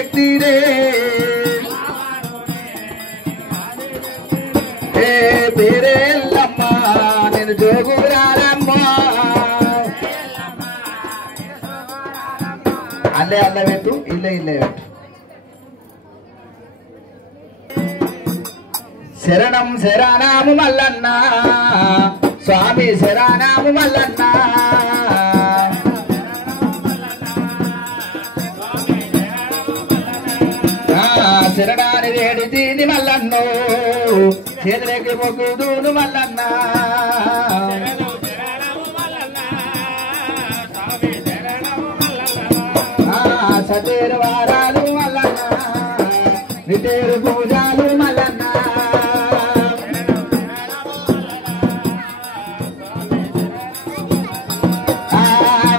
వ్యక్తి రే పేరే ఎల్లమ్మ నేను జోగురాలమ్మ అల్లే అల్ల పెట్టు ఇల్లే ఇల్లే పెట్టు శరణం శరణాము మల్లన్న స్వామి శరణాము మల్లన్న శరణాన్ని వేడి దీని మల్లన్నో చేతులకి మొక్కుదూను మల్లన్న సతేరు వారాలు మల్లన్న నిటేరు పూజాలు మల్లన్న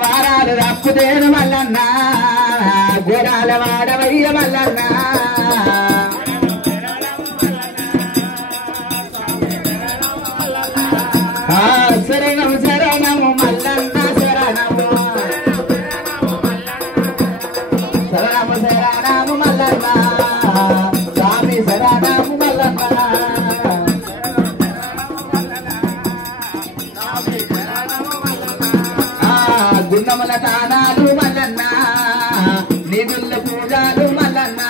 వారాలు రప్పుదేరు మల్లన్న గోడాల వాడవయ్య మల్లన్న శరణం శరణము మల్లన్న శరణము శరణము శరణము మల్లన్న స్వామి శరణము మల్లన్న గుండముల తానాలు మల్లన్న నిధుల పూజాలు మల్లన్న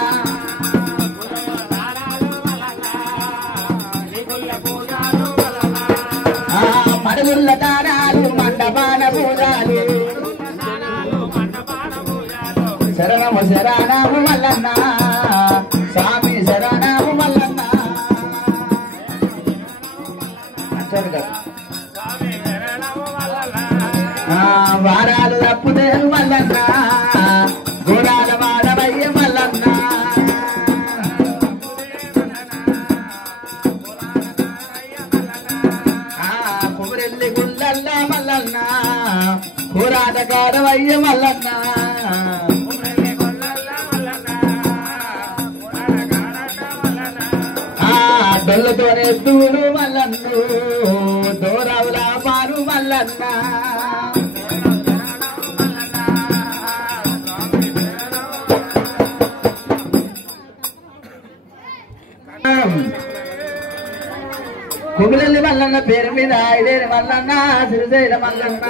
మడుగుల తానాలు మండపాన పూజాలు శరణము శరణము మల్లన్న స్వామి శరణము మల్లన్న వారాలు తప్పుదేరు మల్లన్న గోడాల వాడవయ్య మల్లన్న పొగరెల్లి గుళ్ళల్ల మల్లన్న కూరాటగాడవయ్య మల్లన్న డొల్లతోనే దూడు మల్లన్ను దూరవుల పారు మల్లన్న కుమిరెల్లి మల్లన్న పేరు మీద ఐదేరు మల్లన్న సిరిశైల మల్లన్న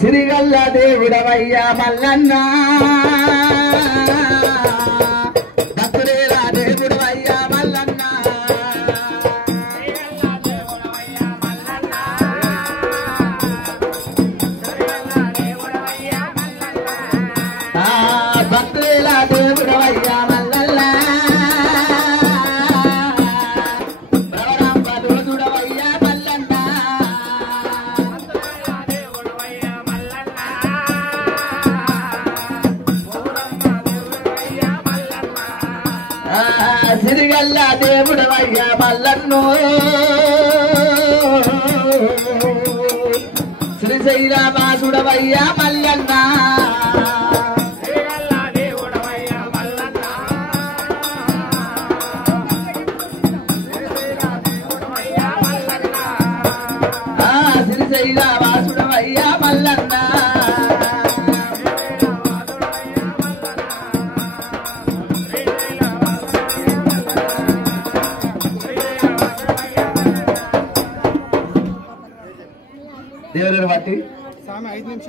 సిరిగల్ల దేవుడవయ్య మల్లన్న దత్తురేలా దేవుడవయ్య మల్లన్న భక్తురేలా దేవుడవయ్య మల్లన్న సిరిగల్ల దేవుడవయ్య మల్లన్నో శ్రీశైల వాసుడవయ్య మల్లన్న శ్రీశైల వాసుడవయ్య మల్లన్న దేవుని బట్టి 5 నిమిషాలు